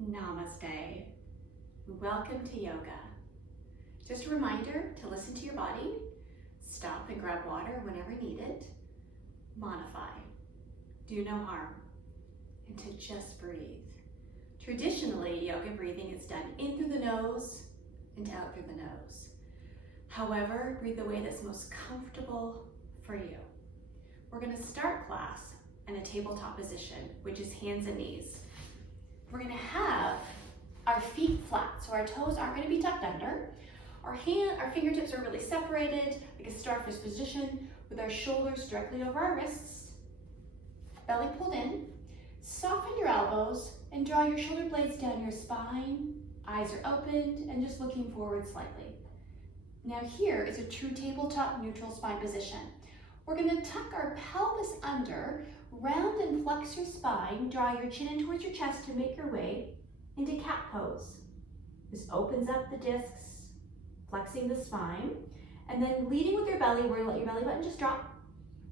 Namaste. Welcome to yoga. Just a reminder to listen to your body, stop and grab water whenever needed, modify, do no harm, and to just breathe. Traditionally, yoga breathing is done in through the nose and out through the nose. However, breathe the way that's most comfortable for you. We're going to start class in a tabletop position, which is hands and knees. We're going to have our feet flat, so our toes aren't going to be tucked under. Our fingertips are really separated, like a starfish position, with our shoulders directly over our wrists. Belly pulled in. Soften your elbows and draw your shoulder blades down your spine. Eyes are opened and just looking forward slightly. Now here is a true tabletop neutral spine position. We're going to tuck our pelvis under, round and flex your spine, draw your chin in towards your chest to make your way into cat pose. This opens up the discs, flexing the spine, and then leading with your belly, we're going to let your belly button just drop.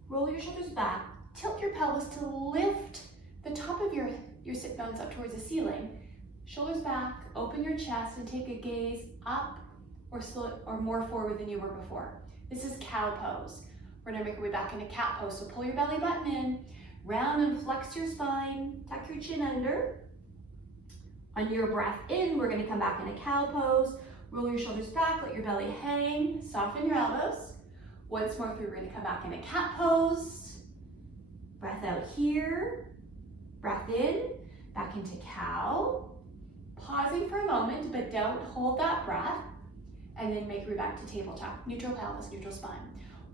Roll your shoulders back, tilt your pelvis to lift the top of your sit bones up towards the ceiling. Shoulders back, open your chest, and take a gaze up or more forward than you were before. This is cow pose. We're going to make our way back into cat pose, so pull your belly button in, round and flex your spine, tuck your chin under. On your breath in, we're going to come back into cow pose. Roll your shoulders back, let your belly hang, soften your elbows. Once more through, we're going to come back into cat pose. Breath out here, breath in, back into cow. Pausing for a moment, but don't hold that breath. And then make your way back to tabletop, neutral pelvis, neutral spine.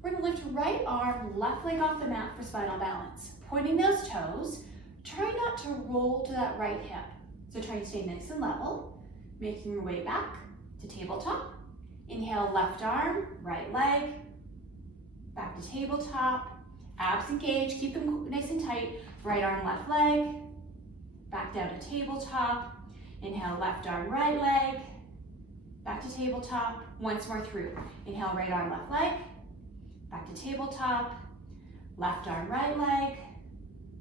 We're going to lift right arm, left leg off the mat for spinal balance. Pointing those toes, try not to roll to that right hip. So try to stay nice and level, making your way back to tabletop. Inhale, left arm, right leg, back to tabletop. Abs engaged, keep them nice and tight. Right arm, left leg, back down to tabletop. Inhale, left arm, right leg, back to tabletop. Once more through. Inhale, right arm, left leg, back to tabletop. Left arm, right leg,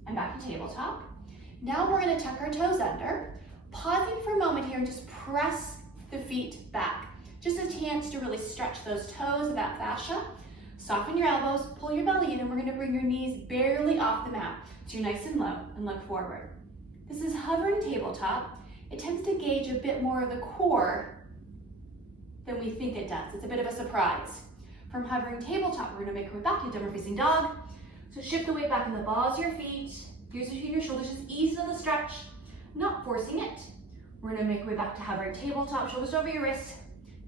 and back to tabletop. Now we're going to tuck our toes under. Pausing for a moment here and just press the feet back. Just a chance to really stretch those toes and that fascia. Soften your elbows, pull your belly in, and we're going to bring your knees barely off the mat. So you're nice and low and look forward. This is hovering tabletop. It tends to engage a bit more of the core than we think it does. It's a bit of a surprise. From hovering tabletop, we're going to make our way back to downward facing dog. So shift the weight back in the balls of your feet. Use between your shoulders, just ease into the stretch, not forcing it. We're going to make our way back to hovering tabletop, shoulders over your wrists,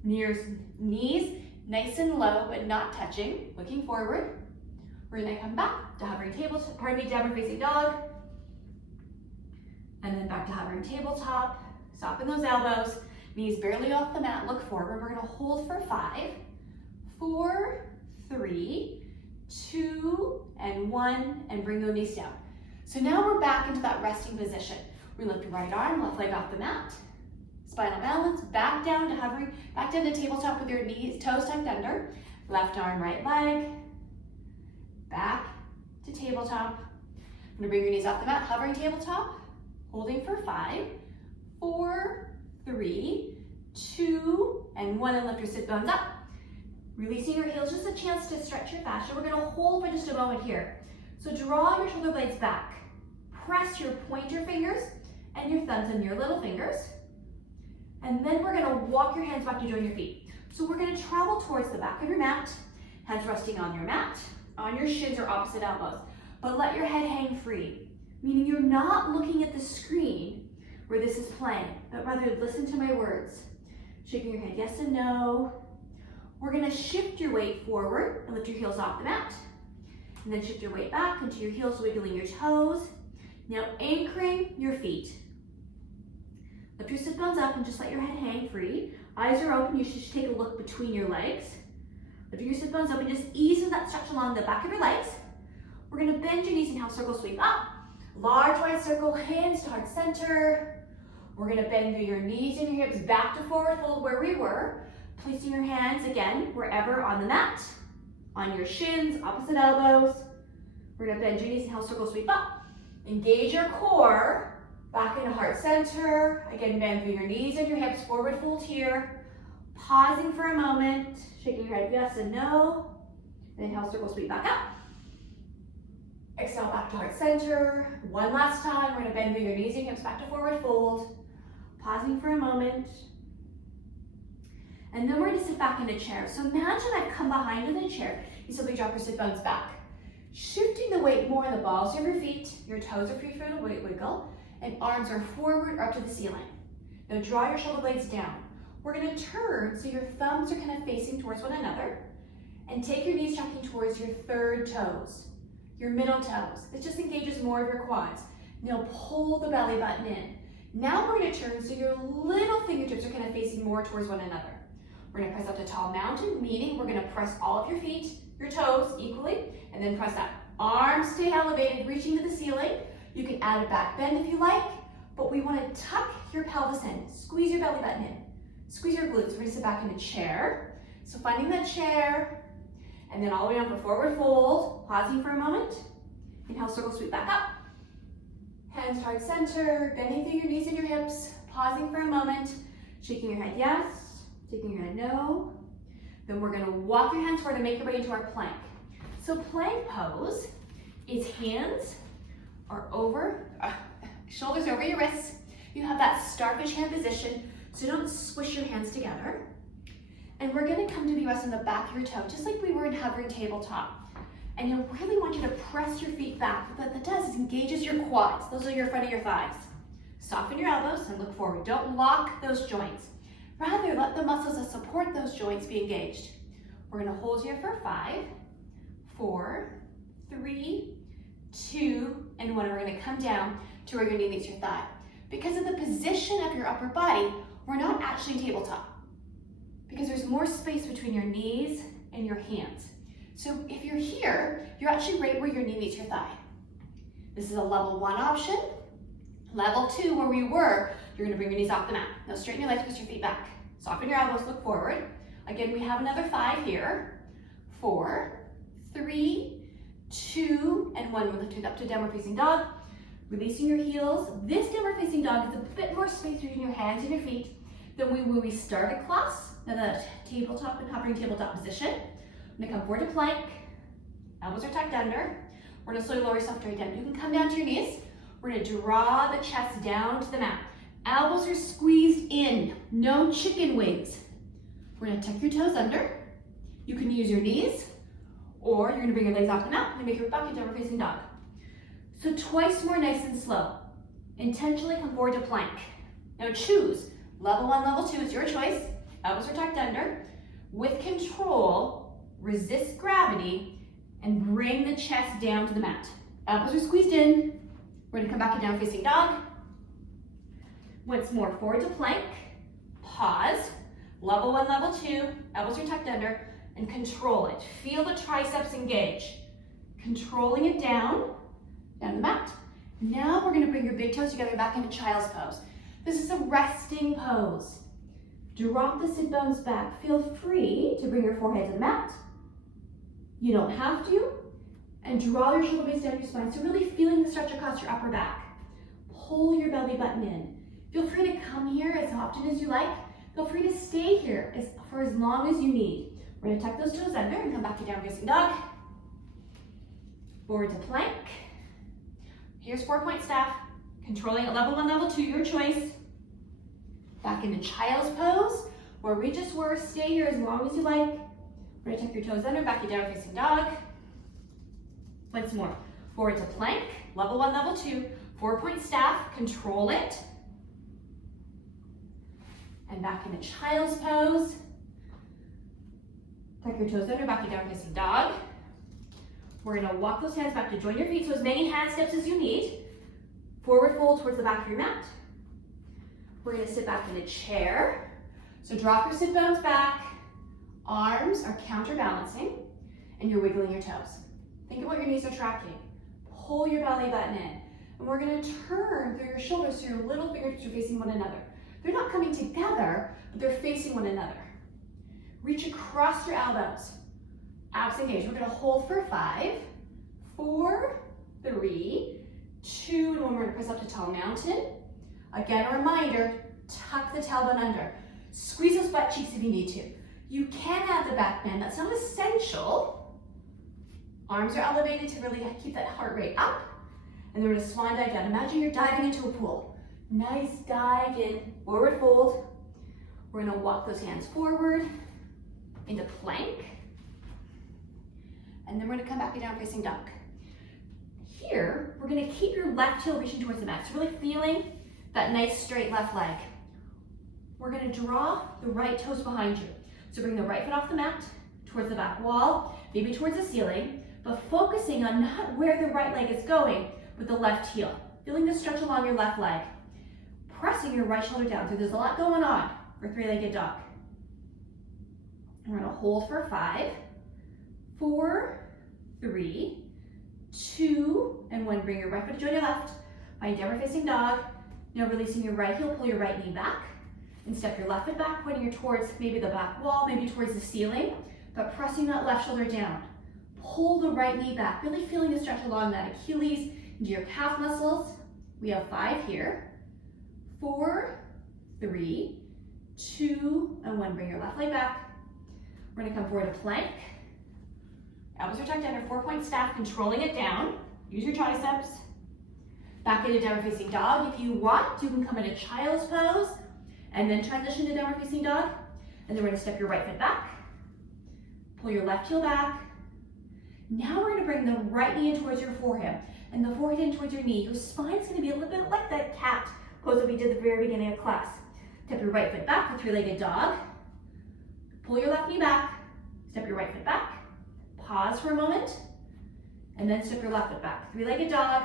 knees nice and low but not touching, looking forward. We're going to come back to hovering tabletop, downward facing dog, and then back to hovering tabletop. Soften those elbows, knees barely off the mat, look forward. We're going to hold for 5, 4, 3, 2, and 1, and bring those knees down. So now we're back into that resting position. We lift right arm, left leg off the mat. Spinal balance, back down to hovering, back down to tabletop with your knees, toes tucked under. Left arm, right leg, back to tabletop. I'm gonna bring your knees off the mat, hovering tabletop, holding for 5, 4, 3, 2, and 1, and lift your sit bones up. Releasing your heels, just a chance to stretch your fascia. We're gonna hold for just a moment here. So draw your shoulder blades back. Press your pointer fingers and your thumbs and your little fingers. And then we're gonna walk your hands back to join your feet. So we're gonna travel towards the back of your mat, hands resting on your mat, on your shins or opposite elbows. But let your head hang free, meaning you're not looking at the screen where this is playing, but rather listen to my words. Shaking your head yes and no. We're gonna shift your weight forward and lift your heels off the mat. And then shift your weight back into your heels, wiggling your toes. Now anchoring your feet. Lift your sit bones up and just let your head hang free. Eyes are open, you should just take a look between your legs. Lift your sit bones up and just ease into that stretch along the back of your legs. We're gonna bend your knees and have circle sweep up. Large wide circle, hands to heart center. We're gonna bend through your knees and your hips back to forward fold where we were. Placing your hands again, wherever on the mat. On your shins, opposite elbows. We're gonna bend your knees and have circle sweep up. Engage your core. Back into heart center. Again, bend through your knees and your hips, forward fold here. Pausing for a moment, shaking your head yes and no. Inhale, circle sweep back up. Exhale, back to heart center. One last time, we're gonna bend through your knees and hips back to forward fold. Pausing for a moment. And then we're gonna sit back in a chair. So imagine I've come behind in the chair. You simply drop your sit bones back. Shifting the weight more in the balls of your feet. Your toes are free for the wiggle. And arms are forward or up to the ceiling. Now draw your shoulder blades down. We're gonna turn so your thumbs are kind of facing towards one another. And take your knees tracking towards your third toes, your middle toes. This just engages more of your quads. Now pull the belly button in. Now we're gonna turn so your little fingertips are kind of facing more towards one another. We're gonna press up to tall mountain, meaning we're gonna press all of your feet, your toes equally, and then press up. Arms stay elevated, reaching to the ceiling. You can add a back bend if you like, but we wanna tuck your pelvis in. Squeeze your belly button in. Squeeze your glutes. We're gonna sit back in a chair. So finding that chair, and then all the way down for forward fold, pausing for a moment. Inhale, circle sweep back up. Hands to heart center, bending through your knees and your hips, pausing for a moment, shaking your head yes, shaking your head no. Then we're gonna walk your hands forward and make your way into our plank. So plank pose is hands are over, shoulders over your wrists. You have that starfish hand position, so don't squish your hands together. And we're gonna come to the rest on the back of your toe, just like we were in hovering tabletop. And you really want you to press your feet back. What that does is engages your quads. Those are your front of your thighs. Soften your elbows and look forward. Don't lock those joints. Rather, let the muscles that support those joints be engaged. We're gonna hold here for 5, 4, 3, 2, and 1. We're gonna come down to where your knee meets your thigh. Because of the position of your upper body, we're not actually in tabletop. Because there's more space between your knees and your hands. So if you're here, you're actually right where your knee meets your thigh. This is a level 1 option. Level 2, where we were, you're gonna bring your knees off the mat. Now straighten your legs, push your feet back. Soften your elbows, look forward. Again, we have another 5 here. 4, 3, 2, and 1. We're lifting up to downward facing dog. Releasing your heels. This downward facing dog is a bit more space between your hands and your feet than when we started class. Now the tabletop and hovering tabletop position. I'm gonna come forward to plank. Elbows are tucked under. We're gonna slowly lower yourself straight down. You can come down to your knees. We're gonna draw the chest down to the mat. Elbows are squeezed in, no chicken wings. We're gonna tuck your toes under. You can use your knees, or you're gonna bring your legs off the mat and make your back into downward facing dog. So twice more, nice and slow. Intentionally come forward to plank. Now choose, level 1, level 2 is your choice. Elbows are tucked under. With control, resist gravity and bring the chest down to the mat. Elbows are squeezed in. We're gonna come back to down facing dog. Once more, forward to plank. Pause. Level 1, level 2. Elbows are tucked under and control it. Feel the triceps engage. Controlling it down the mat. Now we're gonna bring your big toes together back into child's pose. This is a resting pose. Drop the sit bones back. Feel free to bring your forehead to the mat. You don't have to. And draw your shoulder blades down your spine. So really feeling the stretch across your upper back. Pull your belly button in. Feel free to come here as often as you like. Feel free to stay here for as long as you need. We're gonna tuck those toes under and come back to down facing dog. Forward to plank. Here's 4-point staff. Controlling at level 1, level 2, your choice. Back into child's pose, where we just were. Stay here as long as you like. We're gonna tuck your toes under, back to down facing dog. Once more, forward to plank, level 1, level 2, 4-point staff, control it. And back into child's pose. Tuck your toes under, back to down facing dog. We're gonna walk those hands back to join your feet, so as many hand steps as you need. Forward fold towards the back of your mat. We're gonna sit back in a chair. So drop your sit bones back. Arms are counterbalancing, and you're wiggling your toes. Think of what your knees are tracking. Pull your belly button in. And we're gonna turn through your shoulders so your little fingertips are facing one another. They're not coming together, but they're facing one another. Reach across your elbows. Abs engaged. We're gonna hold for 5, 4, 3, 2, and 1. We're gonna press up to tall mountain. Again, a reminder, tuck the tailbone under. Squeeze those butt cheeks if you need to. You can add the back bend, that's not essential. Arms are elevated to really keep that heart rate up. And then we're gonna swan dive down. Imagine you're diving into a pool. Nice dive in, forward fold. We're gonna walk those hands forward into plank. And then we're gonna come back to down facing dog. Here, we're gonna keep your left heel reaching towards the mat. So really feeling that nice straight left leg. We're gonna draw the right toes behind you. So bring the right foot off the mat, towards the back wall, maybe towards the ceiling, but focusing on not where the right leg is going, but the left heel. Feeling the stretch along your left leg. Pressing your right shoulder down. So there's a lot going on for three-legged dog. We're gonna hold for 5, 4, 3, 2, and 1. Bring your right foot to join your left. Find downward facing dog. Now releasing your right heel, pull your right knee back, and step your left foot back, pointing you towards maybe the back wall, maybe towards the ceiling, but pressing that left shoulder down. Pull the right knee back, really feeling the stretch along that Achilles into your calf muscles. We have 5 here. 4, 3, 2, and 1. Bring your left leg back. We're gonna come forward to plank. Elbows are tucked under, 4-point staff, controlling it down. Use your triceps. Back into downward facing dog. If you want, you can come into child's pose and then transition to downward facing dog. And then we're gonna step your right foot back. Pull your left heel back. Now we're gonna bring the right knee in towards your forehead and the forehead in towards your knee. Your spine's gonna be a little bit like that cat pose that we did at the very beginning of class. Step your right foot back for three-legged dog. Pull your left knee back. Step your right foot back. Pause for a moment. And then step your left foot back. Three-legged dog.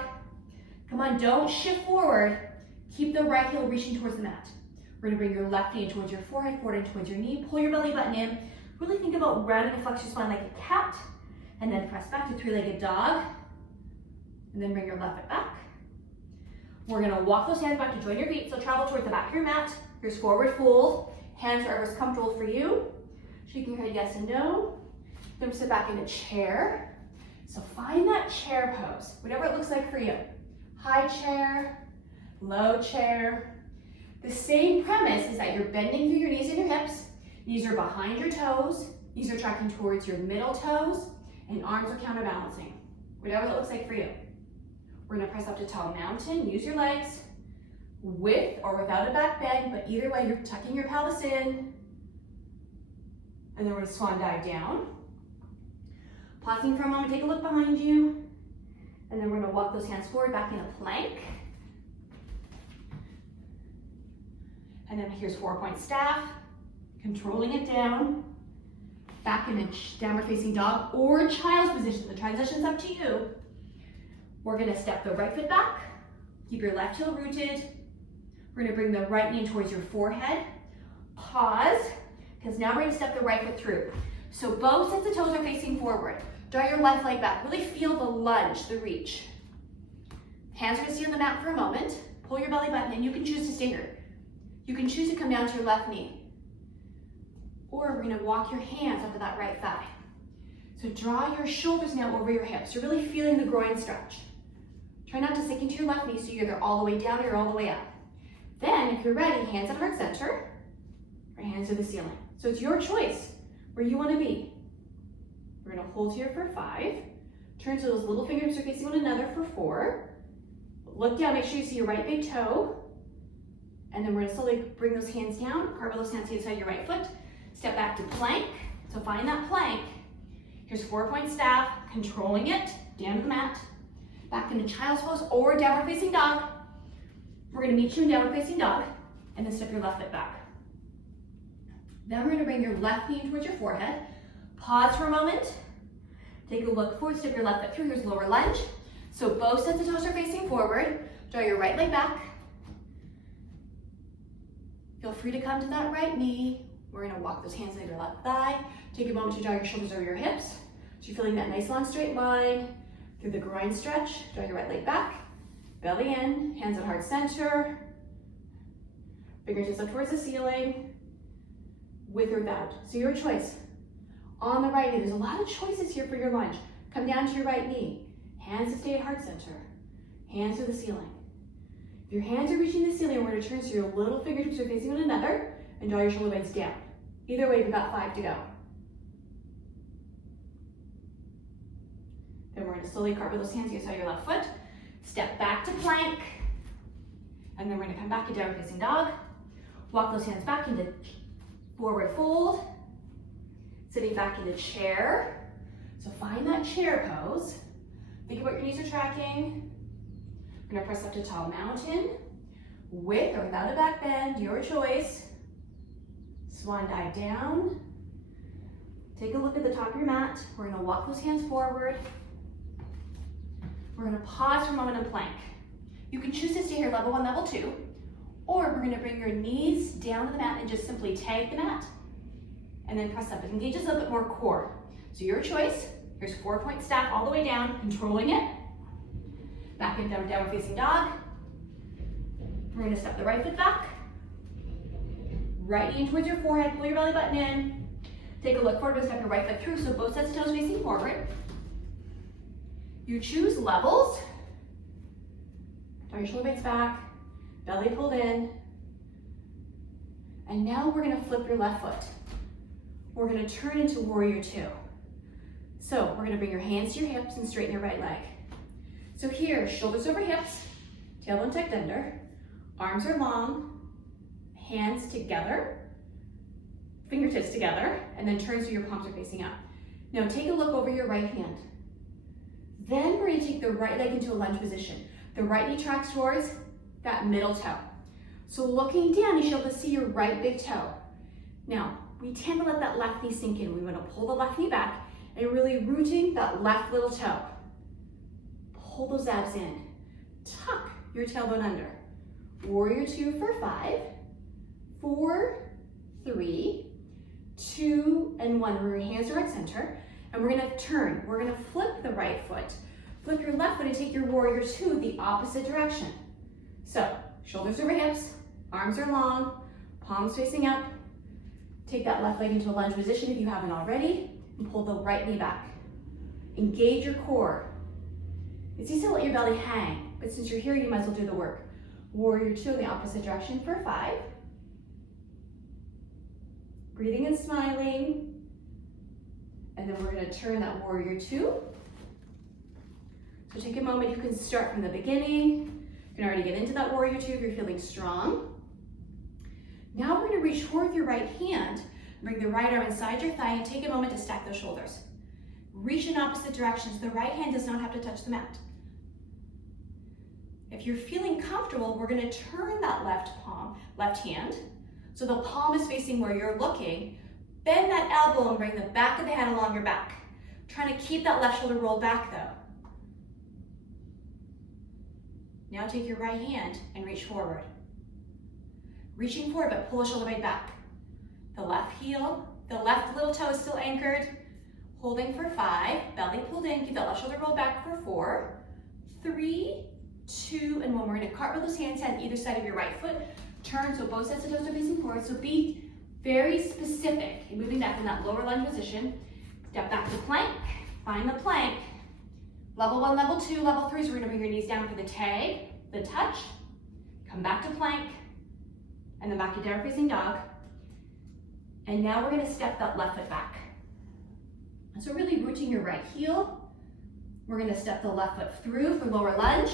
Come on, don't shift forward. Keep the right heel reaching towards the mat. We're gonna bring your left knee in towards your forehead, forward in towards your knee. Pull your belly button in. Really think about rounding and flex your spine like a cat. And then press back to three-legged dog. And then bring your left foot back. We're gonna walk those hands back to join your feet. So travel towards the back of your mat. Here's forward fold. Hands wherever's comfortable for you. Shaking your head yes and no. Then sit back in a chair. So find that chair pose, whatever it looks like for you. High chair, low chair. The same premise is that you're bending through your knees and your hips. Knees are behind your toes. Knees are tracking towards your middle toes. And arms are counterbalancing. Whatever it looks like for you. We're gonna press up to tall mountain. Use your legs with or without a back bend, but either way, you're tucking your pelvis in. And then we're gonna swan dive down. Pausing for a moment, take a look behind you. And then we're gonna walk those hands forward back in a plank. And then here's 4-point staff, controlling it down. Back in a downward facing dog or child's position. The transition's up to you. We're gonna step the right foot back. Keep your left heel rooted. We're gonna bring the right knee towards your forehead. Pause, because now we're gonna step the right foot through. So both sets of toes are facing forward. Draw your left leg back. Really feel the lunge, the reach. Hands are gonna stay on the mat for a moment. Pull your belly button in. You can choose to stay here. You can choose to come down to your left knee. Or we're gonna walk your hands up to that right thigh. So draw your shoulders now over your hips. You're really feeling the groin stretch. Try not to sink into your left knee so you're either all the way down or all the way up. Then, if you're ready, hands at heart center, or hands to the ceiling. So it's your choice where you wanna be. We're gonna hold here for 5. Turn so those little fingers are facing one another for 4. Look down, make sure you see your right big toe. And then we're gonna slowly bring those hands down, carve those hands to the side of your right foot. Step back to plank. So find that plank. Here's 4-point staff, controlling it, down to the mat. Back into child's pose or downward facing dog. We're gonna meet you in downward facing dog, and then step your left foot back. Then we're gonna bring your left knee towards your forehead. Pause for a moment. Take a look forward, step your left foot through. Here's lower lunge. So both sets of toes are facing forward. Draw your right leg back. Feel free to come to that right knee. We're gonna walk those hands under your left thigh. Take a moment to draw your shoulders over your hips. So you're feeling that nice long straight line through the groin stretch. Draw your right leg back, belly in, hands at heart center. Fingertips up towards the ceiling, with or without. So your choice. On the right knee, there's a lot of choices here for your lunge. Come down to your right knee. Hands to stay at heart center. Hands to the ceiling. If your hands are reaching the ceiling, we're gonna turn so your little fingertips are facing one another and draw your shoulder blades down. Either way, we've got 5 to go. Then we're gonna slowly cartwheel those hands against your left foot, step back to plank, and then we're gonna come back to downward facing dog. Walk those hands back into forward fold, sitting back into chair. So find that chair pose. Think about your knees are tracking. We're gonna press up to tall mountain, with or without a back bend, your choice. Swan dive down. Take a look at the top of your mat. We're gonna walk those hands forward. We're gonna pause for a moment and plank. You can choose to stay here level 1, level 2, or we're gonna bring your knees down to the mat and just simply tag the mat, and then press up. It engages a little bit more core. So your choice. Here's 4-point stack all the way down, controlling it. Back and down, downward facing dog. We're gonna step the right foot back. Right knee in towards your forehead, pull your belly button in. Take a look forward, step your right foot through, so both sets of toes facing forward. You choose levels. Draw your shoulder blades back, belly pulled in. And now we're gonna flip your left foot. We're gonna turn into warrior 2. So we're gonna bring your hands to your hips and straighten your right leg. So here, shoulders over hips, tailbone tucked under, arms are long, hands together, fingertips together, and then turn so your palms are facing up. Now take a look over your right hand. Then we're gonna take the right leg into a lunge position. The right knee tracks towards that middle toe. So looking down, you should be able to see your right big toe. Now, we tend to let that left knee sink in. We wanna pull the left knee back and really rooting that left little toe. Pull those abs in. Tuck your tailbone under. Warrior 2 for 5, 4, 3, 2, and 1. Your hands are at center, and we're gonna turn. We're gonna flip the right foot. Flip your left foot and take your warrior 2 the opposite direction. So, shoulders over hips, arms are long, palms facing up. Take that left leg into a lunge position if you haven't already, and pull the right knee back. Engage your core. It's easy to let your belly hang, but since you're here, you might as well do the work. Warrior 2 in the opposite direction for 5. Breathing and smiling. And then we're gonna turn that warrior 2. So take a moment, you can start from the beginning. You can already get into that warrior 2 if you're feeling strong. Now we're gonna reach forward with your right hand, bring the right arm inside your thigh and take a moment to stack those shoulders. Reach in opposite directions. The right hand does not have to touch the mat. If you're feeling comfortable, we're gonna turn that left hand, so the palm is facing where you're looking. Bend that elbow and bring the back of the hand along your back. Trying to keep that left shoulder rolled back though. Now take your right hand and reach forward. Reaching forward, but pull the shoulder blade back. The left heel, the left little toe is still anchored. Holding for 5, belly pulled in, keep that left shoulder rolled back for 4, 3, 2, and 1. We're gonna cartwheel those hands on either side of your right foot. Turn so both sets of toes are facing forward. So be very specific in moving back in that lower lunge position. Step back to plank, find the plank. Level 1, level 2, level 3, so we're gonna bring your knees down for the tag, the touch, come back to plank, and then back to downward facing dog. And now we're gonna step that left foot back. And so really rooting your right heel. We're gonna step the left foot through for lower lunge.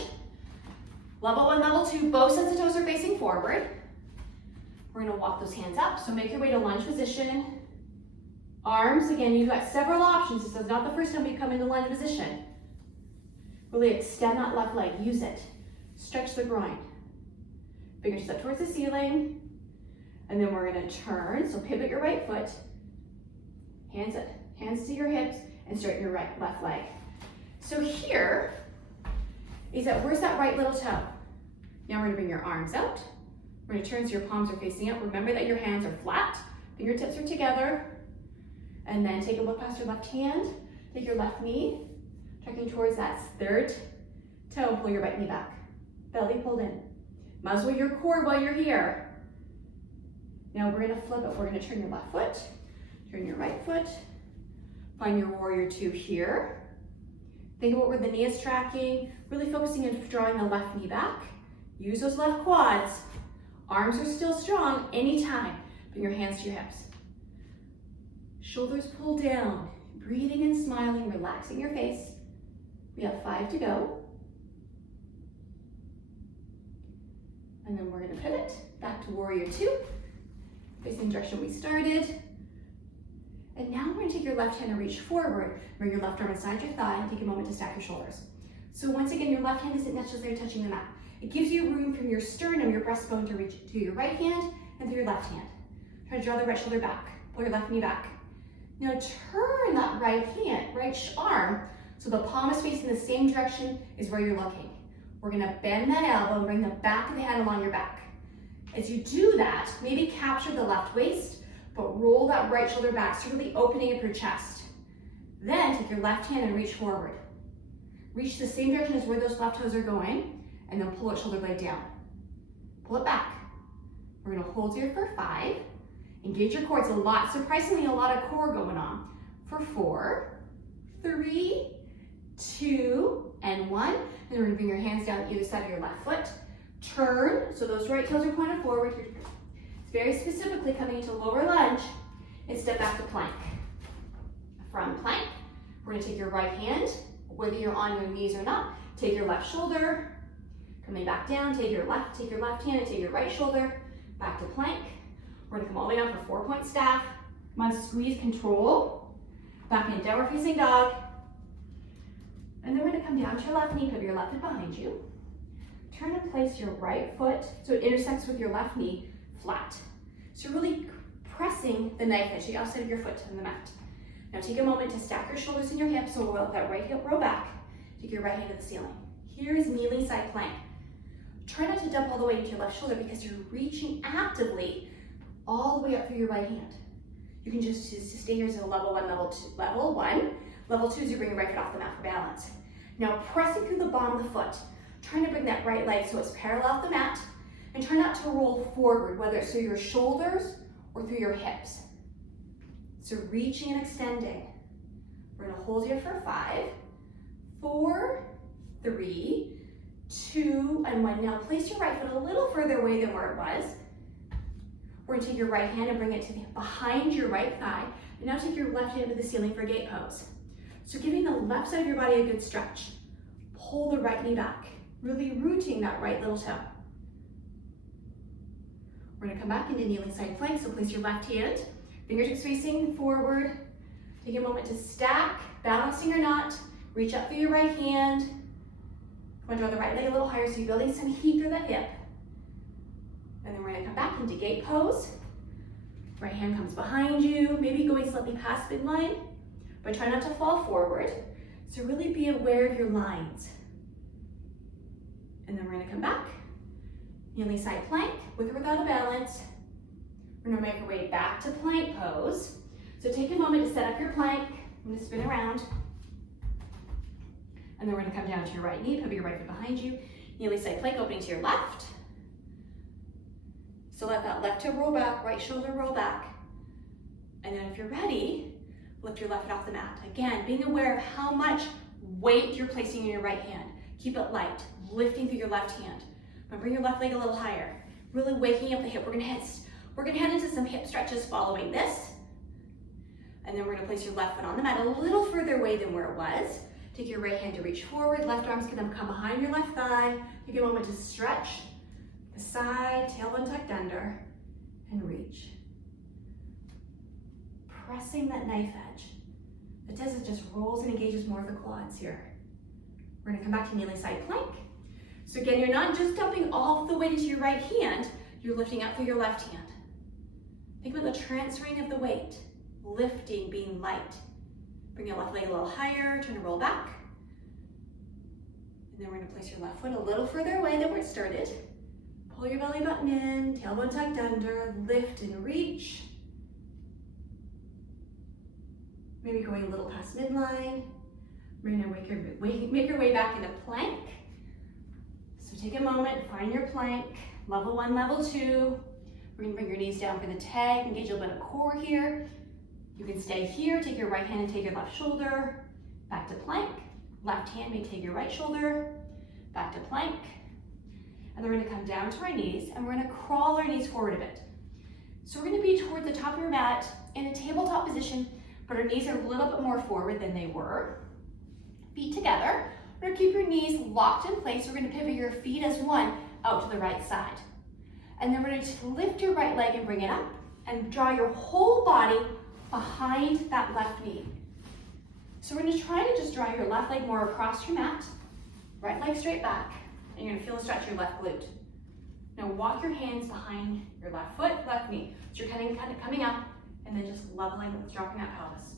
Level 1, level 2, both sets of toes are facing forward. We're gonna walk those hands up, so make your way to lunge position. Arms, again, you've got several options. This is not the first time we come into lunge position. Really extend that left leg, use it. Stretch the groin. Fingers up towards the ceiling. And then we're gonna turn, so pivot your right foot. Hands to your hips, and straighten your left leg. So here is where's that right little toe? Now we're gonna bring your arms out. We're gonna turn so your palms are facing up. Remember that your hands are flat, fingertips are together. And then take a look past your left hand. Take your left knee, tracking towards that third toe, and pull your right knee back. Belly pulled in. Muzzle your core while you're here. Now we're gonna flip it. We're gonna turn your left foot, turn your right foot. Find your warrior 2 here. Think about where the knee is tracking, really focusing on drawing the left knee back. Use those left quads. Arms are still strong anytime. Bring your hands to your hips. Shoulders pull down. Breathing and smiling, relaxing your face. We have 5 to go. And then we're gonna pivot back to warrior 2, facing the direction we started. And now we're gonna take your left hand and reach forward. Bring your left arm inside your thigh and take a moment to stack your shoulders. So once again, your left hand isn't necessarily touching the mat. It gives you room from your sternum, your breastbone, to reach to your right hand and through your left hand. Try to draw the right shoulder back. Pull your left knee back. Now turn that right hand, right arm, so the palm is facing the same direction as where you're looking. We're gonna bend that elbow and bring the back of the hand along your back. As you do that, maybe capture the left waist, but roll that right shoulder back, so really opening up your chest. Then take your left hand and reach forward. Reach the same direction as where those left toes are going, and then pull it shoulder blade down. Pull it back. We're gonna hold here for 5. Engage your core. It's a lot, surprisingly, a lot of core going on. For 4, 3, 2, and 1. And then we're gonna bring your hands down either side of your left foot. Turn, so those right toes are pointed forward. It's very specifically coming into lower lunge and step back to plank. From plank, we're gonna take your right hand, whether you're on your knees or not, take your left shoulder, coming back down, take your left hand and take your right shoulder, back to plank. We're gonna come all the way down for 4-point staff. Come on, squeeze, control. Back in downward facing dog. And then we're gonna come down to your left knee, pivot your left foot behind you. Turn and place your right foot so it intersects with your left knee flat. So you're really pressing the knife edge, the outside of your foot to the mat. Now take a moment to stack your shoulders and your hips, so roll that right hip roll back. Take your right hand to the ceiling. Here is kneeling side plank. Try not to dump all the way into your left shoulder because you're reaching actively all the way up through your right hand. You can just stay here as a level 1, level 2. Level 1. Level 2 is you bring your right foot off the mat for balance. Now pressing through the bottom of the foot, trying to bring that right leg so it's parallel off the mat, and try not to roll forward, whether it's through your shoulders or through your hips. So reaching and extending. We're gonna hold here for 5, 4, 3, 2, and 1. Now place your right foot a little further away than where it was. We're gonna take your right hand and bring it to behind your right thigh. And now take your left hand to the ceiling for gate pose. So giving the left side of your body a good stretch. Pull the right knee back, really rooting that right little toe. We're gonna come back into kneeling side plank, so place your left hand, fingertips facing forward. Take a moment to stack, balancing or not. Reach up through your right hand. Come on, draw the right leg a little higher so you're building some heat through the hip. And then we're gonna come back into gate pose. Right hand comes behind you, maybe going slightly past midline, but try not to fall forward. So really be aware of your lines. And then we're gonna come back, kneeling side plank, with or without a balance. We're gonna make our way back to plank pose. So take a moment to set up your plank. I'm gonna spin around. And then we're gonna come down to your right knee, pivot your right foot behind you, kneeling side plank, opening to your left. So let that left toe roll back, right shoulder roll back. And then if you're ready, lift your left foot off the mat. Again, being aware of how much weight you're placing in your right hand. Keep it light, lifting through your left hand. But bring your left leg a little higher, really waking up the hip. We're gonna head into some hip stretches following this. And then we're gonna place your left foot on the mat a little further away than where it was. Take your right hand to reach forward, left arm's gonna come behind your left thigh. Take a moment to stretch. The side, tailbone tucked under, and reach. Pressing that knife edge. What it does is just rolls and engages more of the quads here. We're gonna come back to kneeling side plank. So again, you're not just dumping all the weight into your right hand, you're lifting up through your left hand. Think about the transferring of the weight, lifting, being light. Bring your left leg a little higher, turn to roll back. And then we're gonna place your left foot a little further away than where it started. Pull your belly button in, tailbone tucked under, lift and reach. Maybe going a little past midline. We're gonna make your way back into plank. So take a moment, find your plank, level 1, level 2. We're gonna bring your knees down for the tag, engage a little bit of core here. You can stay here, take your right hand and take your left shoulder, back to plank. Left hand may take your right shoulder, back to plank. And then we're gonna come down to our knees and we're gonna crawl our knees forward a bit. So we're gonna be toward the top of your mat in a tabletop position, but our knees are a little bit more forward than they were. Feet together. We're gonna keep your knees locked in place. We're gonna pivot your feet as one out to the right side. And then we're gonna just lift your right leg and bring it up and draw your whole body behind that left knee. So we're gonna try to just draw your left leg more across your mat, right leg straight back, and you're gonna feel a stretch your left glute. Now walk your hands behind your left foot, left knee. So you're kind of coming up and then just leveling, dropping that pelvis.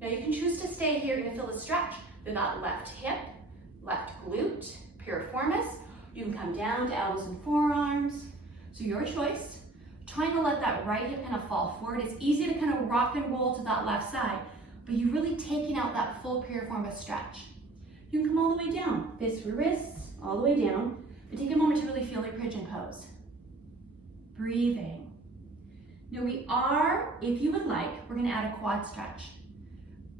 Now you can choose to stay here and feel the stretch through that left hip, left glute, piriformis. You can come down to elbows and forearms. So your choice. Trying to let that right hip kind of fall forward. It's easy to kind of rock and roll to that left side, but you're really taking out that full piriformis stretch. You can come all the way down, fists for wrists, all the way down, but take a moment to really feel your pigeon pose. Breathing. Now we are, if you would like, we're gonna add a quad stretch.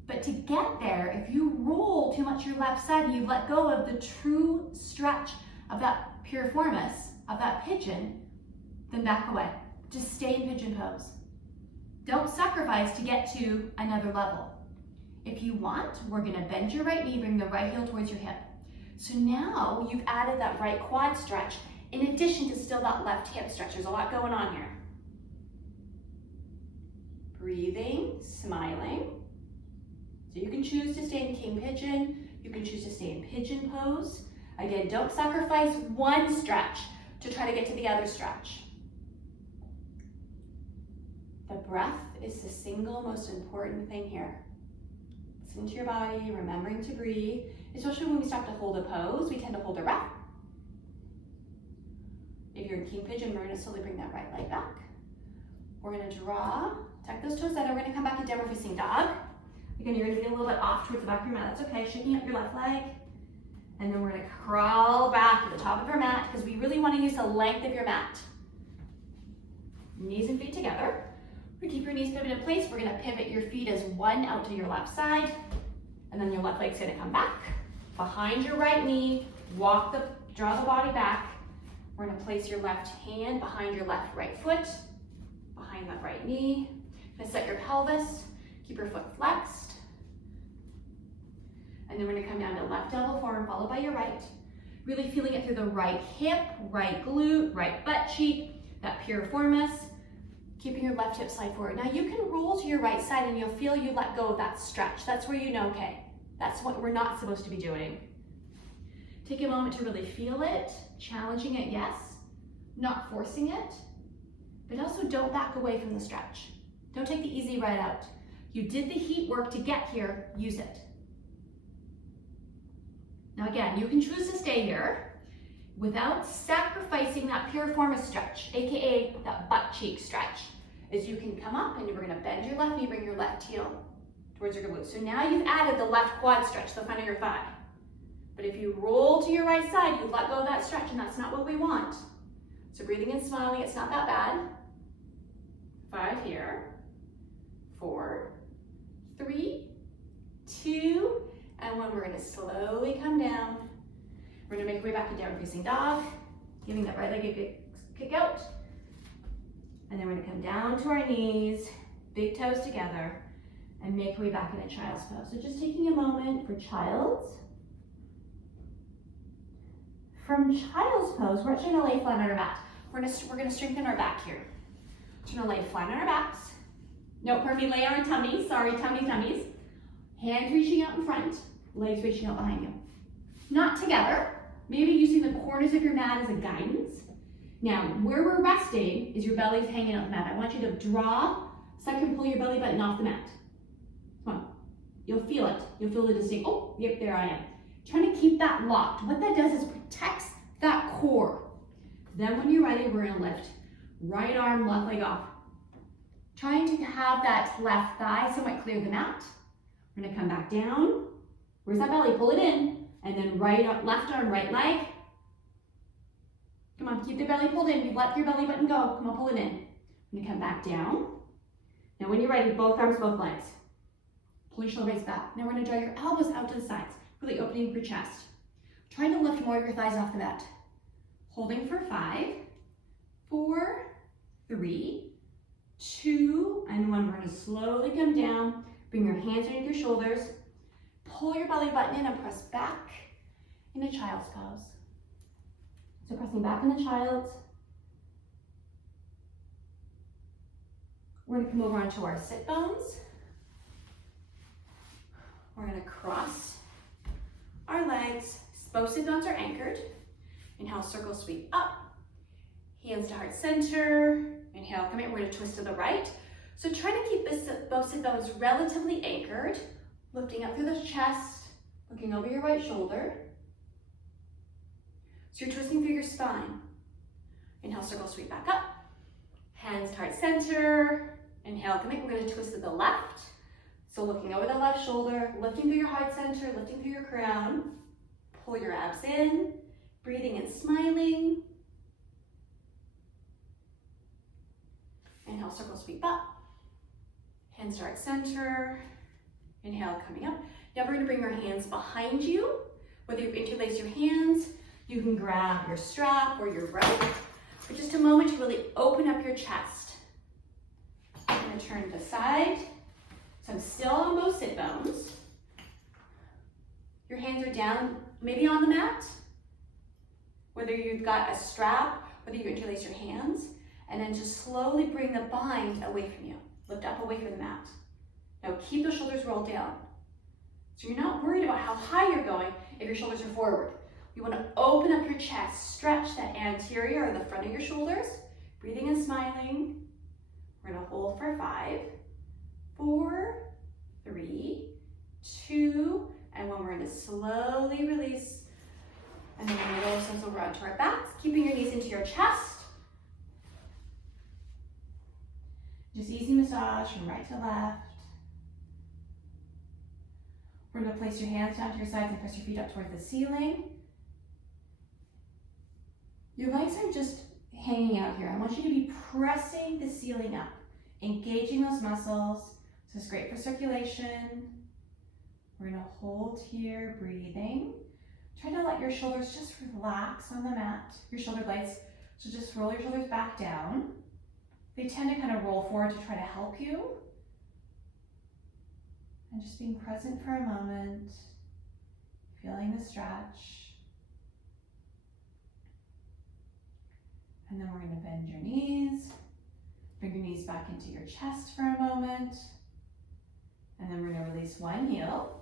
But to get there, if you roll too much your left side and you let go of the true stretch of that piriformis, of that pigeon, then back away. Just stay in pigeon pose. Don't sacrifice to get to another level. If you want, we're gonna bend your right knee, bring the right heel towards your hip. So now you've added that right quad stretch in addition to still that left hip stretch. There's a lot going on here. Breathing, smiling. So you can choose to stay in king pigeon. You can choose to stay in pigeon pose. Again, don't sacrifice one stretch to try to get to the other stretch. The breath is the single most important thing here. Listen to your body, remembering to breathe. Especially when we stop to hold a pose, we tend to hold our breath. If you're in king pigeon, we're gonna slowly bring that right leg back. We're gonna draw, tuck those toes out, and we're gonna come back to downward facing dog. Again, you're gonna be a little bit off towards the back of your mat, that's okay, shaking up your left leg. And then we're gonna crawl back to the top of your mat because we really wanna use the length of your mat. Knees and feet together. We're gonna keep your knees pivoted in place. We're gonna pivot your feet as one out to your left side. And then your left leg's gonna come back behind your right knee. Draw the body back. We're gonna place your left hand behind your right foot, behind that right knee. Gonna set your pelvis, keep your foot flexed. And then we're gonna come down to left elbow forward, followed by your right. Really feeling it through the right hip, right glute, right butt cheek, that piriformis. Keeping your left hip slide forward. Now you can roll to your right side and you'll feel you let go of that stretch. That's where you know, okay, that's what we're not supposed to be doing. Take a moment to really feel it, challenging it, yes, not forcing it, but also don't back away from the stretch. Don't take the easy ride out. You did the heat work to get here, use it. Now again, you can choose to stay here without sacrificing that piriformis stretch, AKA that butt cheek stretch. Is you can come up and we're gonna bend your left knee, bring your left heel towards your glute. So now you've added the left quad stretch, the front of your thigh. But if you roll to your right side, you let go of that stretch and that's not what we want. So breathing and smiling, it's not that bad. 5 here, 4, 3, 2, and 1. We're gonna slowly come down. We're gonna make our way back to downward facing dog, giving that right leg a good kick out. And then we're gonna come down to our knees, big toes together, and make our way back into child's pose. So just taking a moment for child's. From child's pose, we're actually gonna lay flat on our mat. We're gonna strengthen our back here. We're gonna lay flat on our backs. No, pardon me, lay on our tummies. Sorry, tummies. Hands reaching out in front, legs reaching out behind you. Not together. Maybe using the corners of your mat as a guidance. Now, where we're resting is your belly's hanging out the mat. I want you to draw so I can pull your belly button off the mat. Come on. You'll feel it. You'll feel the distinct. Oh, yep, there I am. Trying to keep that locked. What that does is protects that core. Then when you're ready, we're gonna lift right arm, left leg off. Trying to have that left thigh somewhat clear the mat. We're gonna come back down. Where's that belly? Pull it in. And then left arm, right leg. Come on, keep the belly pulled in. You've let your belly button go. Come on, pull it in. I'm gonna come back down. Now when you're ready, both arms, both legs. Pull your shoulder blades back. Now we're gonna draw your elbows out to the sides, really opening your chest. Trying to lift more of your thighs off the mat. Holding for 5, 4, 3, 2, and 1. We're going to slowly come down. Bring your hands underneath your shoulders. Pull your belly button in and press back into child's pose. So pressing back in the child's. We're going to come over onto our sit bones. We're going to cross our legs. Both sit bones are anchored. Inhale, circle sweep up. Hands to heart center. Inhale, come in. We're going to twist to the right. So try to keep both sit bones relatively anchored. Lifting up through the chest. Looking over your right shoulder. So you're twisting through your spine. Inhale, circle sweep back up. Hands to heart center. Inhale, come in. We're going to twist to the left. So looking over the left shoulder, lifting through your heart center, lifting through your crown. Pull your abs in, breathing and smiling. Inhale, circle sweep up. Hands to heart center. Inhale, coming up. Now we're going to bring your hands behind you. Whether you've interlaced your hands, you can grab your strap or your rope. For just a moment to really open up your chest. I'm going to turn to the side. So I'm still on both sit bones. Your hands are down, maybe on the mat. Whether you've got a strap, whether you interlace your hands, and then just slowly bring the bind away from you. Lift up away from the mat. Now keep the shoulders rolled down. So you're not worried about how high you're going if your shoulders are forward. You want to open up your chest, stretch that anterior or the front of your shoulders, breathing and smiling. We're going to hold for 5, 4, 3, 2, and 1. We're going to slowly release. And then we're going to roll ourselves over onto our backs, keeping your knees into your chest. Just easy massage from right to left. We're going to place your hands down to your sides and press your feet up towards the ceiling. Your legs are just hanging out here. I want you to be pressing the ceiling up, engaging those muscles. This is great for circulation. We're going to hold here, breathing. Try to let your shoulders just relax on the mat. Your shoulder blades, so just roll your shoulders back down. They tend to kind of roll forward to try to help you. And just being present for a moment, feeling the stretch. And then we're going to bend your knees. Bring your knees back into your chest for a moment. And then we're going to release one heel,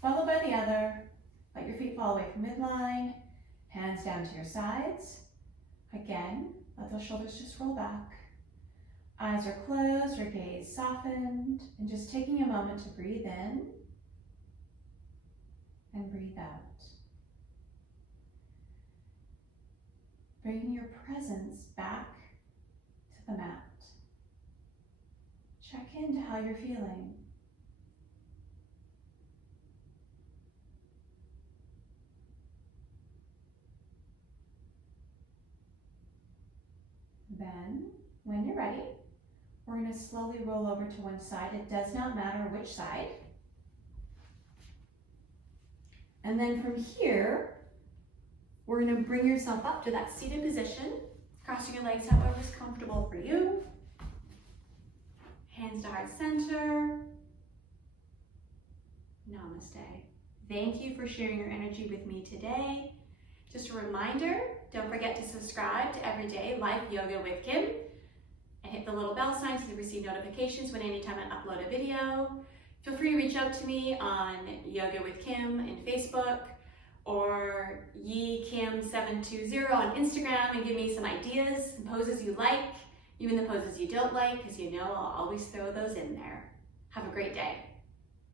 followed by the other. Let your feet fall away from midline. Hands down to your sides. Again, let those shoulders just roll back. Eyes are closed, your gaze softened, and just taking a moment to breathe in and breathe out. Bringing your presence back to the mat. Check into how you're feeling. Then, when you're ready, we're going to slowly roll over to one side. It does not matter which side. And then from here, we're going to bring yourself up to that seated position, crossing your legs however is comfortable for you. Hands to heart center. Namaste. Thank you for sharing your energy with me today. Just a reminder, don't forget to subscribe to Everyday Life Yoga with Kim and hit the little bell sign so you receive notifications when anytime I upload a video. Feel free to reach out to me on Yoga with Kim in Facebook or YeKim720 on Instagram and give me some ideas and poses you like, even the poses you don't like, because you know I'll always throw those in there. Have a great day.